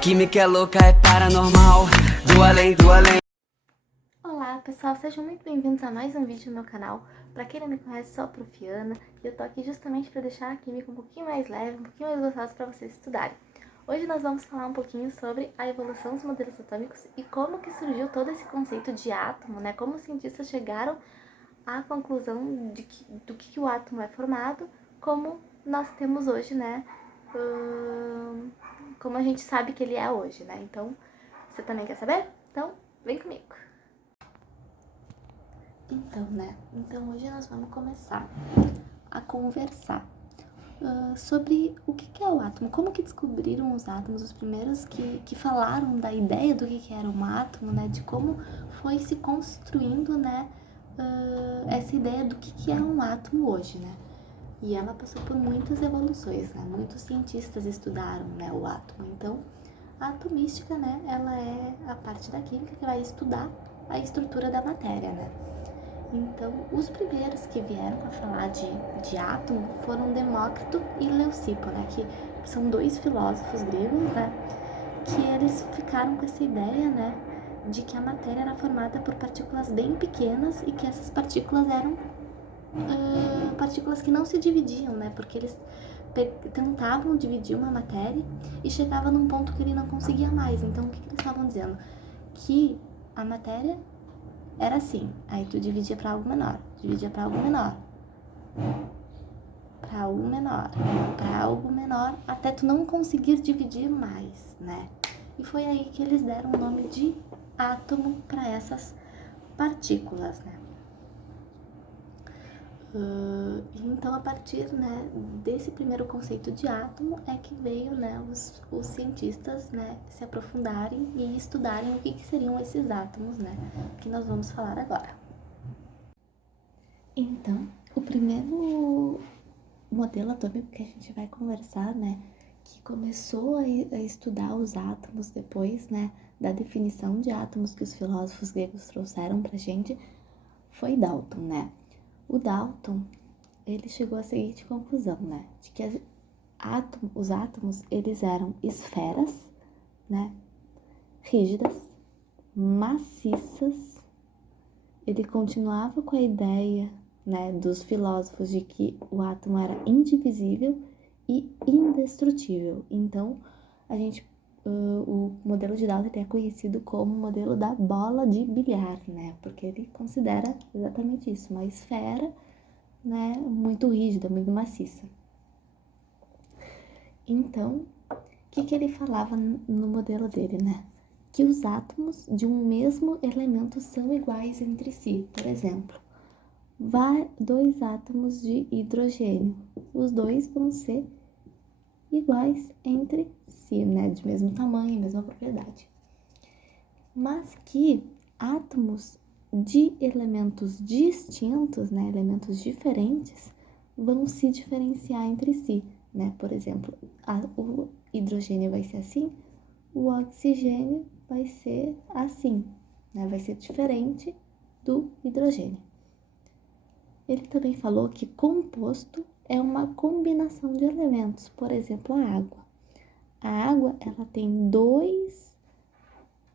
química é louca, é paranormal. Do além, do além. Olá pessoal, sejam muito bem-vindos a mais um vídeo no meu canal. Pra quem não me conhece, sou a Profiana e eu tô aqui justamente pra deixar a química um pouquinho mais leve, um pouquinho mais gostosa pra vocês estudarem. Hoje nós vamos falar um pouquinho sobre a evolução dos modelos atômicos e como que surgiu todo esse conceito de átomo, né? Como os cientistas chegaram à conclusão do que o átomo é formado, como nós temos hoje, né? Como a gente sabe que ele é hoje, né? Então, você também quer saber? Então, vem comigo! Então hoje nós vamos começar a conversar sobre o que é o átomo, como que descobriram os átomos, os primeiros que falaram da ideia do que era um átomo, né, de como foi se construindo, né, essa ideia do que é um átomo hoje, né, e ela passou por muitas evoluções, né, muitos cientistas estudaram, né, o átomo. Então, a atomística, né, ela é a parte da química que vai estudar a estrutura da matéria, né. Então, os primeiros que vieram a falar de átomo foram Demócrito e Leucipo, né, que são dois filósofos gregos, né, que eles ficaram com essa ideia, né, de que a matéria era formada por partículas bem pequenas e que essas partículas eram partículas que não se dividiam, né, porque eles tentavam dividir uma matéria e chegava num ponto que ele não conseguia mais. Então, o que eles estavam dizendo? Que a matéria era assim, aí tu dividia para algo menor, dividia para algo menor, para algo menor, para algo menor, até tu não conseguir dividir mais, né? E foi aí que eles deram o nome de átomo para essas partículas, né? Então, a partir, né, desse primeiro conceito de átomo é que veio, né, os cientistas, né, se aprofundarem e estudarem o que seriam esses átomos, né, que nós vamos falar agora. Então, o primeiro modelo atômico que a gente vai conversar, né, que começou a estudar os átomos depois, né, da definição de átomos que os filósofos gregos trouxeram pra gente, foi Dalton, né. O Dalton, ele chegou à seguinte conclusão, né, de que os átomos, eles eram esferas, né, rígidas, maciças. Ele continuava com a ideia, né, dos filósofos de que o átomo era indivisível e indestrutível. Então, o modelo de Dalton é conhecido como o modelo da bola de bilhar, né, porque ele considera exatamente isso, uma esfera, né, muito rígida, muito maciça. Então, o que ele falava no modelo dele, né? Que os átomos de um mesmo elemento são iguais entre si. Por exemplo, dois átomos de hidrogênio, os dois vão ser iguais entre si, né? De mesmo tamanho, mesma propriedade. Mas que átomos de elementos distintos, né? Elementos diferentes, vão se diferenciar entre si, né? Por exemplo, o hidrogênio vai ser assim, o oxigênio vai ser assim, né? Vai ser diferente do hidrogênio. Ele também falou que composto é uma combinação de elementos, por exemplo, a água. A água, ela tem 2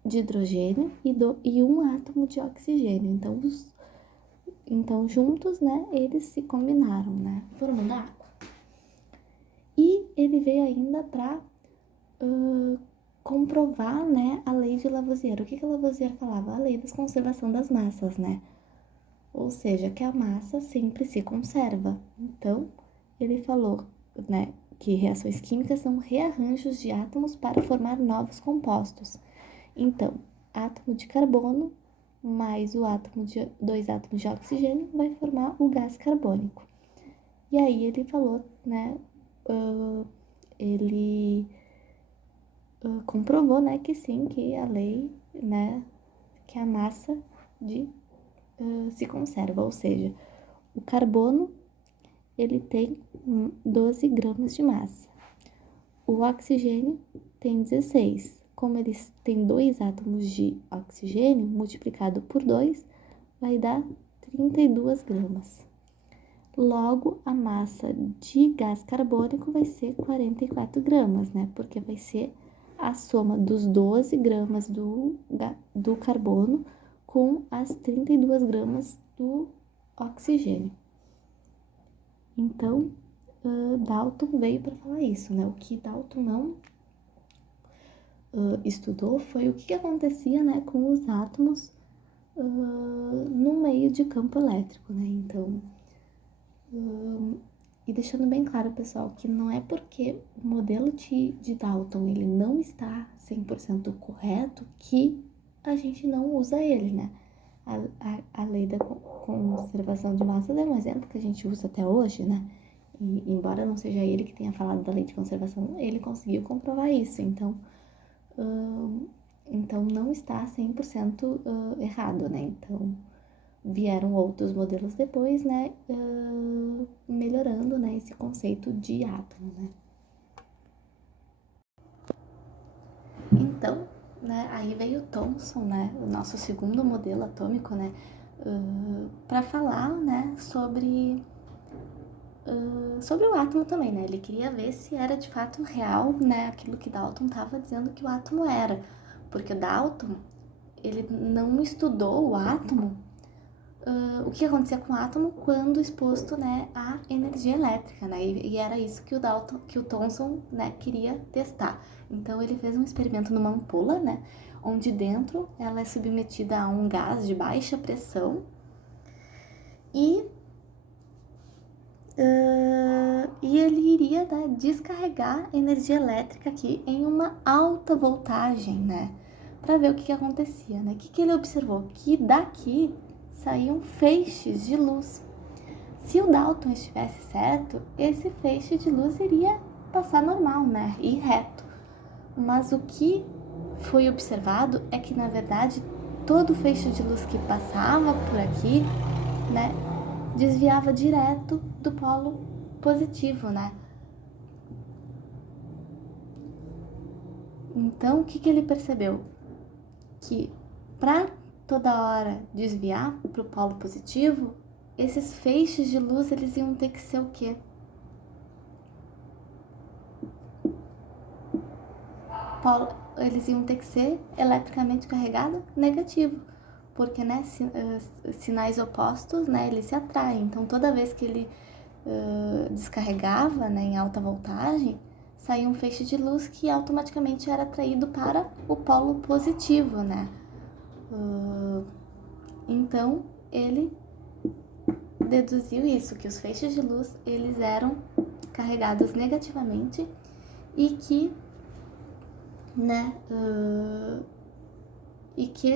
de hidrogênio e 1 átomo de oxigênio. Então juntos, né, eles se combinaram, né, formando a água. E ele veio ainda para comprovar, né, a lei de Lavoisier. O que Lavoisier falava? A lei da conservação das massas, né? Ou seja, que a massa sempre se conserva. Então, ele falou, né, que reações químicas são rearranjos de átomos para formar novos compostos. Então, átomo de carbono mais dois átomos de oxigênio vai formar o gás carbônico. E aí ele falou, né, ele comprovou, né, que sim, que a lei, né, que a massa se conserva, ou seja, o carbono, ele tem 12 gramas de massa, o oxigênio tem 16. Como eles têm 2 átomos de oxigênio, multiplicado por 2, vai dar 32 gramas. Logo, a massa de gás carbônico vai ser 44 gramas, né? Porque vai ser a soma dos 12 gramas do carbono com as 32 gramas do oxigênio. Então, Dalton veio para falar isso, né? O que Dalton não estudou foi o que acontecia, né, com os átomos no meio de campo elétrico, né? Então, e deixando bem claro, pessoal, que não é porque o modelo de Dalton ele não está 100% correto que a gente não usa ele, né? A lei da conservação de massas é um exemplo que a gente usa até hoje, né? E, embora não seja ele que tenha falado da lei de conservação, ele conseguiu comprovar isso. Então não está 100% errado, né? Então, vieram outros modelos depois, né? Melhorando, né, esse conceito de átomo, né? Então, né, aí veio Thomson, né, o nosso segundo modelo atômico, né, para falar, né, sobre o átomo também, né? Ele queria ver se era de fato real, né, aquilo que Dalton estava dizendo que o átomo era, porque Dalton ele não estudou o átomo, o que acontecia com o átomo quando exposto, né, à energia elétrica, né? E era isso que o Thomson, né, queria testar. Então ele fez um experimento numa ampola, né, onde dentro ela é submetida a um gás de baixa pressão e ele iria, né, descarregar energia elétrica aqui em uma alta voltagem, né, para ver o que acontecia, né? O que ele observou? Que daqui saíam feixes de luz. Se o Dalton estivesse certo, esse feixe de luz iria passar normal, né, e reto. Mas o que foi observado é que, na verdade, todo feixe de luz que passava por aqui, né, desviava direto do polo positivo, né? Então, o que ele percebeu? Que para toda hora desviar para o polo positivo, esses feixes de luz, eles iam ter que ser o quê? Eles iam ter que ser eletricamente carregado negativo, porque, né, sinais opostos, né, eles se atraem. Então, toda vez que ele descarregava, né, em alta voltagem, saía um feixe de luz que automaticamente era atraído para o polo positivo, né? Então, ele deduziu isso, que os feixes de luz, eles eram carregados negativamente e que, né, e que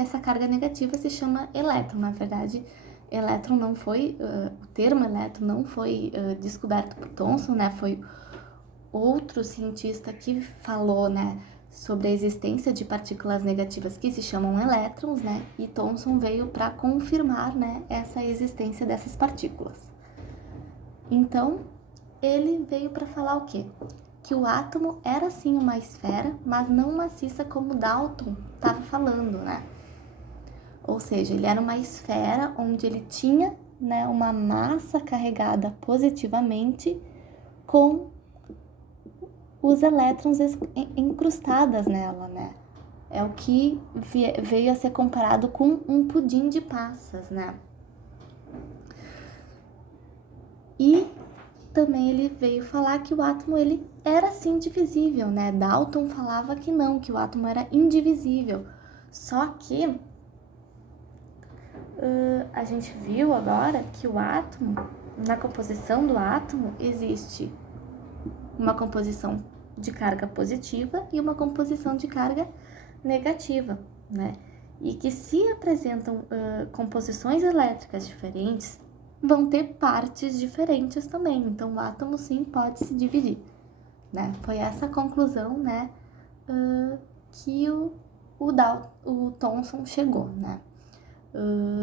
essa carga negativa se chama elétron. Na verdade, elétron não foi, o termo elétron não foi descoberto por Thomson, né, foi outro cientista que falou, né, sobre a existência de partículas negativas que se chamam elétrons, né, e Thomson veio para confirmar, né, essa existência dessas partículas. Então, ele veio para falar o quê? Que o átomo era sim uma esfera, mas não maciça como Dalton estava falando, né? Ou seja, ele era uma esfera onde ele tinha, né, uma massa carregada positivamente com os elétrons incrustadas nela, né? É o que veio a ser comparado com um pudim de passas, né? E também ele veio falar que o átomo ele era sim divisível, né? Dalton falava que não, que o átomo era indivisível. Só que a gente viu agora que o átomo, na composição do átomo, existe uma composição de carga positiva e uma composição de carga negativa, né? E que se apresentam composições elétricas diferentes, vão ter partes diferentes também. Então, o átomo sim pode se dividir, né? Foi essa a conclusão, né, que o Thomson chegou, né?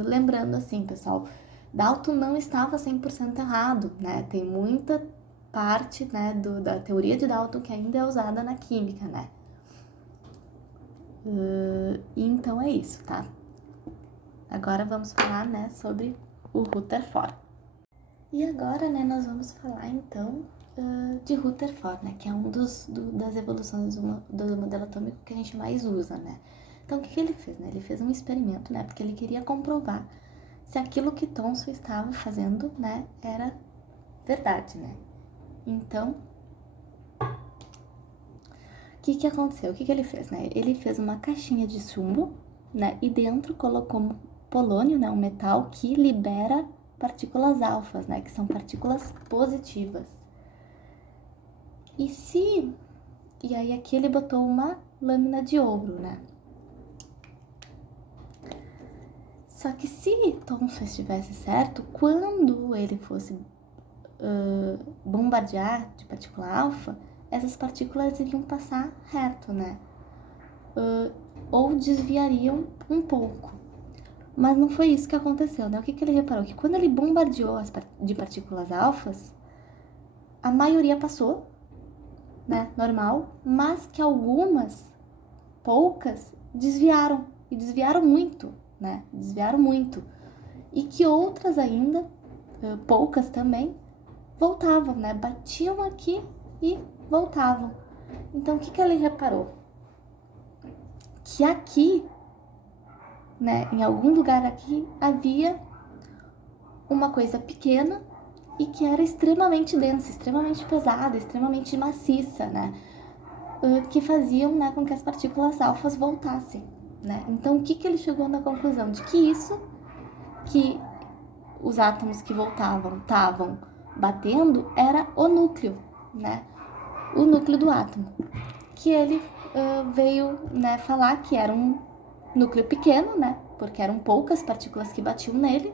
Lembrando assim, pessoal, Dalton não estava 100% errado, né? Tem muita parte, né, da teoria de Dalton que ainda é usada na química, né? Então é isso, tá? Agora vamos falar, né, sobre o Rutherford. E agora, né, nós vamos falar então de Rutherford, né? Que é um das evoluções do modelo atômico que a gente mais usa, né? Então, o que ele fez, né? Ele fez um experimento, né? Porque ele queria comprovar se aquilo que Thomson estava fazendo, né? Era verdade, né? Então, o que aconteceu? O que ele fez, né? Ele fez uma caixinha de chumbo, né? E dentro colocou polônio, né? Um metal que libera partículas alfas, né? Que são partículas positivas. E aí aqui ele botou uma lâmina de ouro, né? Só que se Thomson estivesse certo, quando ele fosse bombardear de partícula alfa, essas partículas iriam passar reto, né? Ou desviariam um pouco. Mas não foi isso que aconteceu, né? O que ele reparou? Que quando ele bombardeou de partículas alfas, a maioria passou, né? Normal, mas que algumas, poucas, desviaram. E desviaram muito, né? Desviaram muito. E que outras ainda, poucas também, voltavam, né? Batiam aqui e voltavam. Então, o que ele reparou? Que aqui, né, em algum lugar aqui, havia uma coisa pequena e que era extremamente densa, extremamente pesada, extremamente maciça, né? Que faziam, né, com que as partículas alfas voltassem, né? Então, o que ele chegou na conclusão? De que isso, que os átomos que voltavam estavam batendo, era o núcleo, né? O núcleo do átomo. Que ele veio, né, falar que era um núcleo pequeno, né? Porque eram poucas partículas que batiam nele,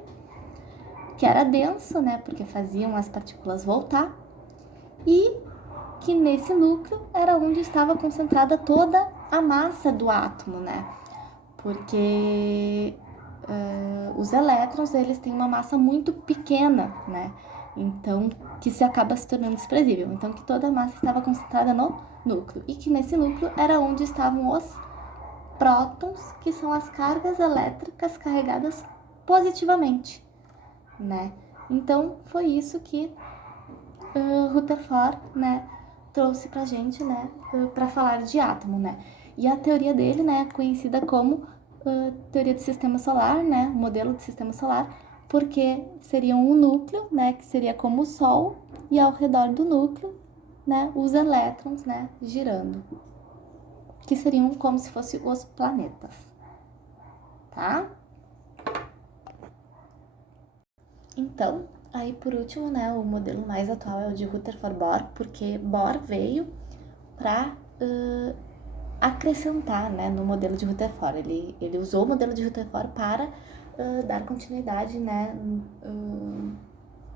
que era denso, né? Porque faziam as partículas voltar, e que nesse núcleo era onde estava concentrada toda a massa do átomo, né? Porque os elétrons, eles têm uma massa muito pequena, né? Então, que se acaba se tornando desprezível. Então, que toda a massa estava concentrada no núcleo. E que nesse núcleo era onde estavam os prótons, que são as cargas elétricas carregadas positivamente, né? Então, foi isso que Rutherford, né, trouxe pra gente, né, para falar de átomo, né? E a teoria dele, né, é conhecida como teoria do sistema solar, né, modelo do sistema solar, porque seria um núcleo, né, que seria como o Sol, e ao redor do núcleo, né, os elétrons, né, girando, que seriam como se fossem os planetas, tá? Então, aí por último, né, o modelo mais atual é o de Rutherford-Bohr, porque Bohr veio para acrescentar, né, no modelo de Rutherford. Ele usou o modelo de Rutherford para dar continuidade, né,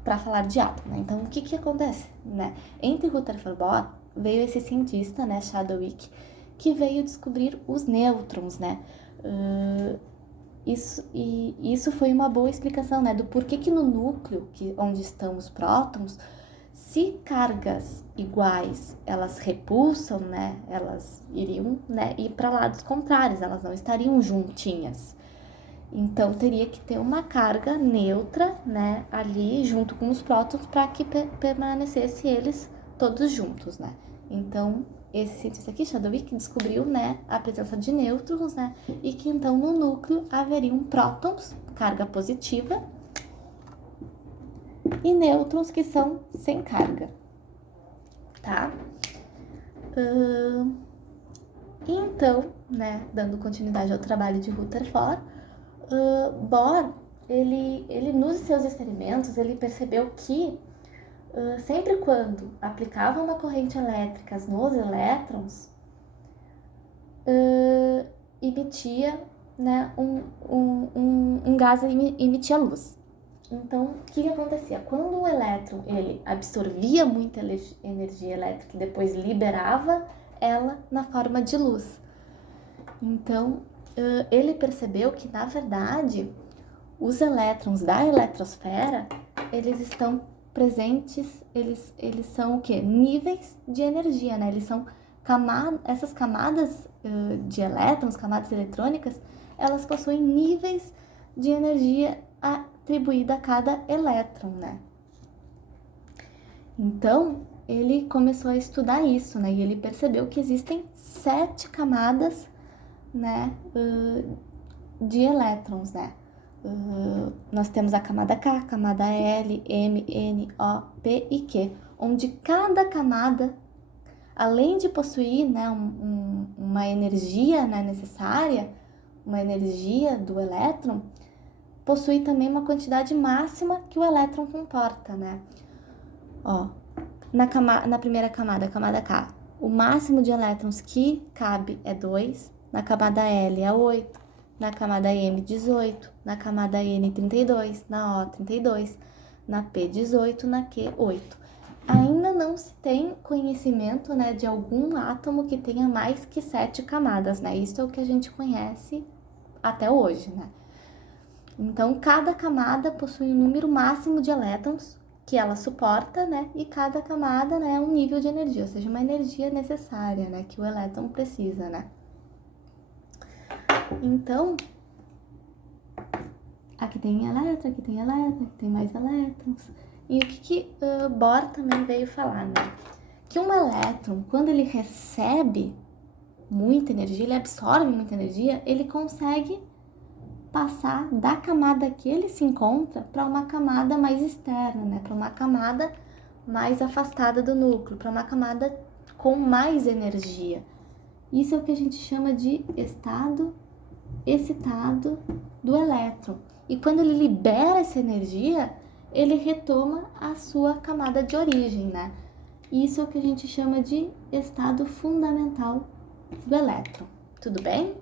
para falar de átomo, né? Então, o que acontece, né? Entre Rutherford e Bohr veio esse cientista, né, Chadwick, que veio descobrir os nêutrons, né? Isso foi uma boa explicação, né, do porquê que no núcleo, onde estão os prótons, se cargas iguais elas repulsam, né, elas iriam, né, ir para lados contrários, elas não estariam juntinhas. Então teria que ter uma carga neutra, né, ali junto com os prótons para que permanecesse eles todos juntos, né. Então esse cientista aqui, Chadwick, descobriu, né, a presença de nêutrons, né, e que então no núcleo haveriam prótons, carga positiva, e nêutrons que são sem carga, tá? Então, né, dando continuidade ao trabalho de Rutherford, Bohr, ele nos seus experimentos, ele percebeu que sempre quando aplicava uma corrente elétrica nos elétrons, emitia, né, um gás, emitia luz. Então, o que acontecia? Quando o elétron ele absorvia muita energia elétrica e depois liberava ela na forma de luz. Então, ele percebeu que, na verdade, os elétrons da eletrosfera, eles estão presentes, eles são o quê? Níveis de energia, né? Eles são essas camadas de elétrons, camadas eletrônicas, elas possuem níveis de energia atribuída a cada elétron, né? Então, ele começou a estudar isso, né? E ele percebeu que existem 7 camadas, né, de elétrons, né? Nós temos a camada K, camada L, M, N, O, P e Q, onde cada camada, além de possuir, né, uma energia, né, necessária, uma energia do elétron, possui também uma quantidade máxima que o elétron comporta, né? Ó, na primeira camada, a camada K, o máximo de elétrons que cabe é 2, na camada L é 8, na camada M 18, na camada N 32, na O 32, na P 18, na Q 8. Ainda não se tem conhecimento, né, de algum átomo que tenha mais que 7 camadas, né? Isso é o que a gente conhece até hoje, né? Então, cada camada possui um número máximo de elétrons que ela suporta, né? E cada camada, né, é um nível de energia, ou seja, uma energia necessária, né, que o elétron precisa, né? Então, aqui tem elétron, aqui tem elétron, aqui tem mais elétrons. E o que Bohr também veio falar, né? Que um elétron, quando ele recebe muita energia, ele absorve muita energia, ele consegue passar da camada que ele se encontra para uma camada mais externa, né? Para uma camada mais afastada do núcleo, para uma camada com mais energia. Isso é o que a gente chama de estado excitado do elétron. E quando ele libera essa energia, ele retoma a sua camada de origem, né? Isso é o que a gente chama de estado fundamental do elétron. Tudo bem?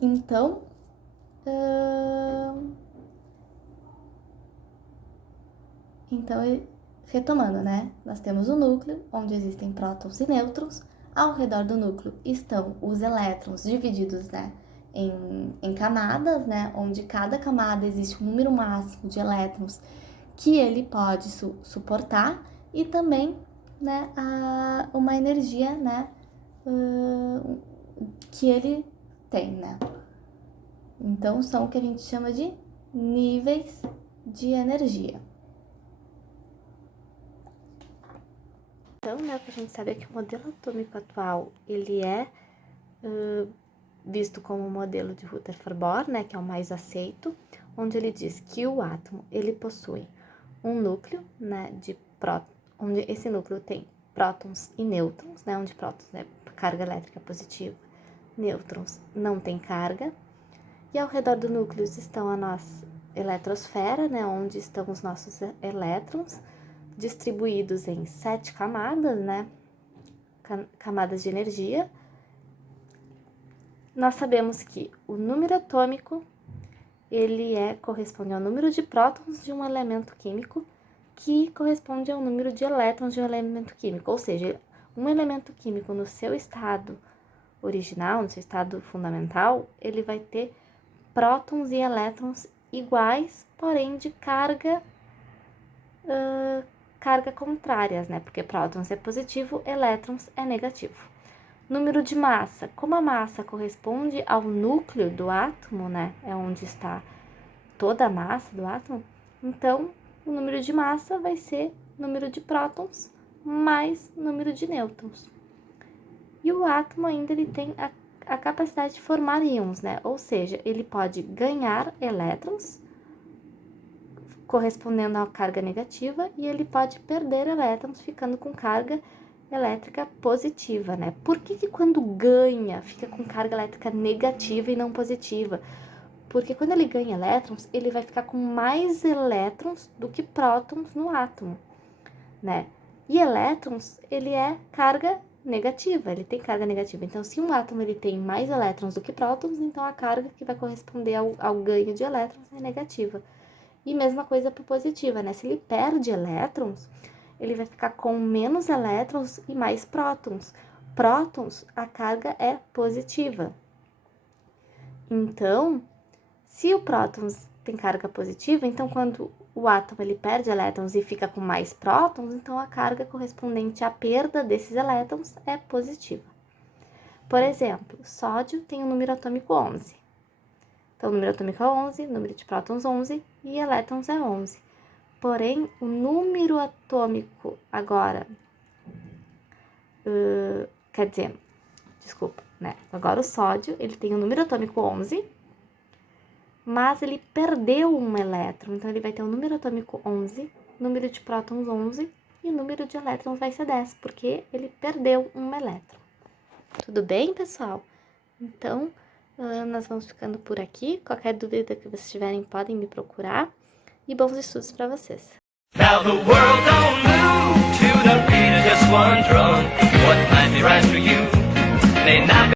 Então, retomando, né? Nós temos o núcleo, onde existem prótons e nêutrons. Ao redor do núcleo estão os elétrons divididos, né, em camadas, né? Onde cada camada existe um número máximo de elétrons que ele pode suportar e também, né, uma energia, né, que ele tem, né? Então, são o que a gente chama de níveis de energia. Então, né, o que a gente sabe é que o modelo atômico atual, ele é visto como o modelo de Rutherford Bohr, né, que é o mais aceito, onde ele diz que o átomo, ele possui um núcleo, né, de prótons, onde esse núcleo tem prótons e nêutrons, né, onde prótons é carga elétrica positiva, nêutrons não tem carga, e ao redor do núcleo estão a nossa eletrosfera, né, onde estão os nossos elétrons, distribuídos em 7 camadas, né, camadas de energia. Nós sabemos que o número atômico, ele corresponde ao número de prótons de um elemento químico, que corresponde ao número de elétrons de um elemento químico, ou seja, um elemento químico no seu estado original, no seu estado fundamental, ele vai ter prótons e elétrons iguais, porém de carga contrárias, né? Porque prótons é positivo, elétrons é negativo. Número de massa. Como a massa corresponde ao núcleo do átomo, né? É onde está toda a massa do átomo. Então, o número de massa vai ser número de prótons mais número de nêutrons. E o átomo ainda ele tem a capacidade de formar íons, né? Ou seja, ele pode ganhar elétrons correspondendo à carga negativa e ele pode perder elétrons ficando com carga elétrica positiva, né? Por que quando ganha fica com carga elétrica negativa e não positiva? Porque quando ele ganha elétrons, ele vai ficar com mais elétrons do que prótons no átomo, né? E elétrons, ele é carga negativa, ele tem carga negativa. Então, se um átomo ele tem mais elétrons do que prótons, então a carga que vai corresponder ao ganho de elétrons é negativa. E mesma coisa para positiva, né? Se ele perde elétrons, ele vai ficar com menos elétrons e mais prótons. Prótons, a carga é positiva. Então, se o prótons tem carga positiva, então quando o átomo ele perde elétrons e fica com mais prótons, então a carga correspondente à perda desses elétrons é positiva. Por exemplo, sódio tem o número atômico 11. Então, o número atômico é 11, número de prótons 11 e elétrons é 11. Porém, o número atômico agora... quer dizer, desculpa, né? Agora o sódio, ele tem o número atômico 11, mas ele perdeu um elétron. Então, ele vai ter o número atômico 11, número de prótons 11, e o número de elétrons vai ser 10, porque ele perdeu um elétron. Tudo bem, pessoal? Então, nós vamos ficando por aqui. Qualquer dúvida que vocês tiverem, podem me procurar. E bons estudos para vocês. Now the world don't move to the beat of just one drum. What might be right for you may not be